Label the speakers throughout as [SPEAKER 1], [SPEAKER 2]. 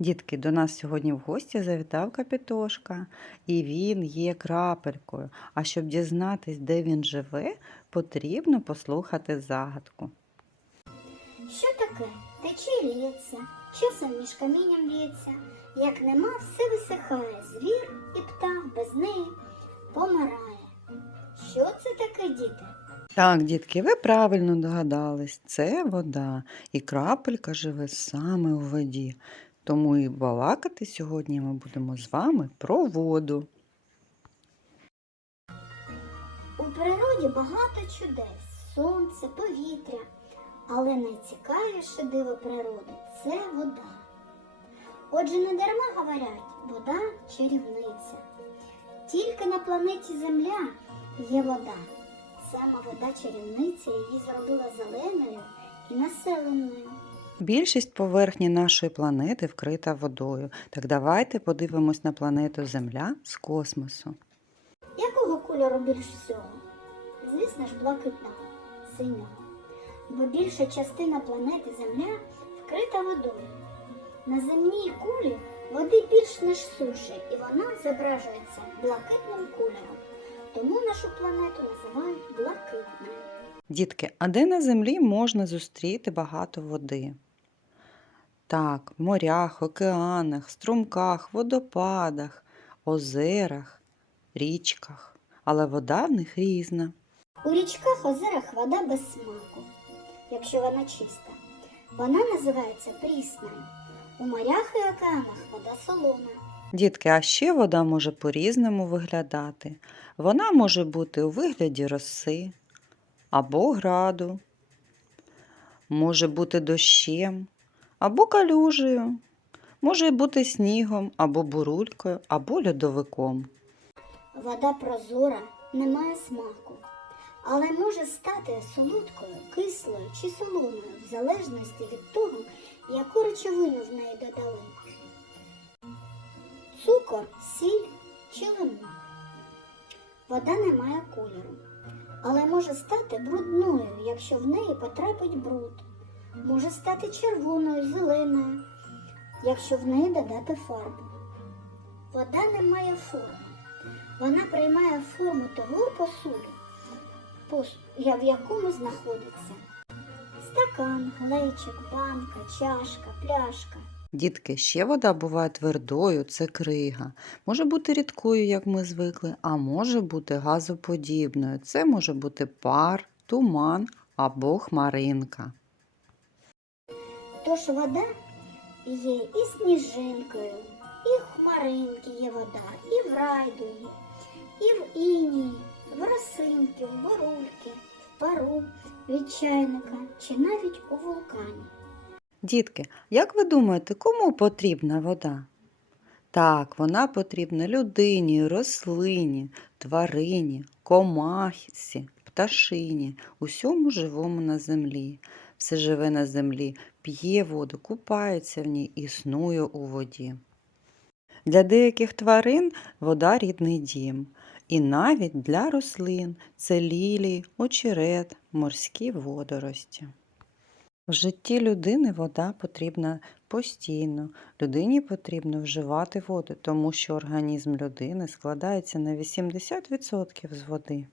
[SPEAKER 1] Дітки, до нас сьогодні в гості завітав Капітошка, і він є крапелькою. А щоб дізнатись, де він живе, потрібно послухати загадку.
[SPEAKER 2] Що таке? Тече лється, часом між камінням лється. Як нема, все висихає, звір і птах без неї помирає. Що це таке, діти?
[SPEAKER 1] Так, дітки, ви правильно догадались, це вода, і крапелька живе саме у воді. Тому і балакати сьогодні ми будемо з вами про воду.
[SPEAKER 2] У природі багато чудес, сонце, повітря. Але найцікавіше диво природи це вода. Отже, не дарма говорять, вода чарівниця. Тільки на планеті Земля є вода. Сама вода чарівниця її зробила зеленою і населеною.
[SPEAKER 1] Більшість поверхні нашої планети вкрита водою. Так давайте подивимось на планету Земля з космосу.
[SPEAKER 2] Якого кольору більш всього? Звісно ж, блакитного, синього. Бо більша частина планети Земля вкрита водою. На земній кулі води більш ніж суші, і вона зображується блакитним кольором. Тому нашу планету називають блакитною.
[SPEAKER 1] Дітки, а де на землі можна зустріти багато води? Так, в морях, океанах, струмках, водопадах, озерах, річках. Але вода в них різна.
[SPEAKER 2] У річках, озерах вода без смаку, якщо вона чиста. Вона називається прісною. У морях і океанах вода солона.
[SPEAKER 1] Дітки, а ще вода може по-різному виглядати. Вона може бути у вигляді роси або граду, може бути дощем або калюжею, може бути снігом або бурулькою, або льодовиком.
[SPEAKER 2] Вода прозора, не має смаку, але може стати солодкою, кислою чи солоною, в залежності від того, яку речовину в неї додали. Цукор, сіль чи лимон. Вода не має кольору, але може стати брудною, якщо в неї потрапить бруд. Може стати червоною, зеленою, якщо в неї додати фарбу. Вода не має форми. Вона приймає форму того посуду, в якому знаходиться. Стакан, глечик, банка, чашка, пляшка.
[SPEAKER 1] Дітки, ще вода буває твердою, це крига. Може бути рідкою, як ми звикли, а може бути газоподібною. Це може бути пар, туман або хмаринка.
[SPEAKER 2] Тож вода є і сніжинкою, і хмаринки є вода, і в райду і в інії, в росинки, в борульки, в пару від чайника чи навіть у вулкані.
[SPEAKER 1] Дітки, як ви думаєте, кому потрібна вода? Так, вона потрібна людині, рослині, тварині, комахі, пташині, усьому живому на землі. Все живе на землі, п'є воду, купається в ній, існує у воді. Для деяких тварин вода рідний дім, і навіть для рослин це лілії, очерет, морські водорості. В житті людини вода потрібна постійно. Людині потрібно вживати воду, тому що організм людини складається на 80% з води.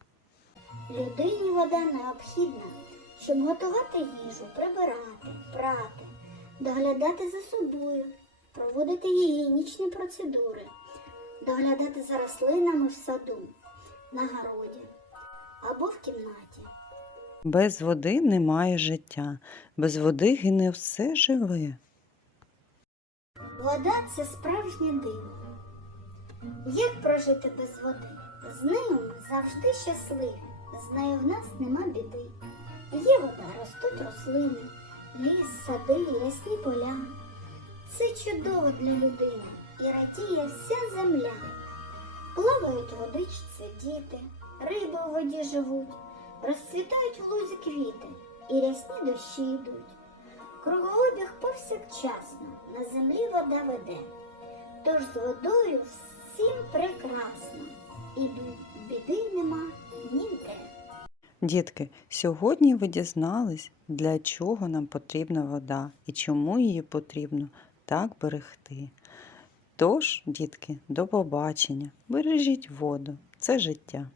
[SPEAKER 2] Людині вода необхідна, щоб готувати їжу, прибирати, прати, доглядати за собою, проводити гігієнічні процедури, доглядати за рослинами в саду, на городі або в кімнаті.
[SPEAKER 1] Без води немає життя, без води гине все живе.
[SPEAKER 2] Вода це справжнє диво. Як прожити без води? З нею ми завжди щасливі, з нею в нас нема біди. Є вода, ростуть рослини, ліс, сади, ясні поля. Це чудово для людини і радіє вся земля. Плавають водичці діти, риби у воді живуть, розцвітають в лузі квіти, і рясні дощі йдуть. Кругообіг повсякчасно на землі вода веде. Тож з водою всім прекрасно, і біди нема ніде.
[SPEAKER 1] Дітки, сьогодні ви дізнались, для чого нам потрібна вода і чому її потрібно так берегти. Тож, дітки, до побачення. Бережіть воду. Це життя.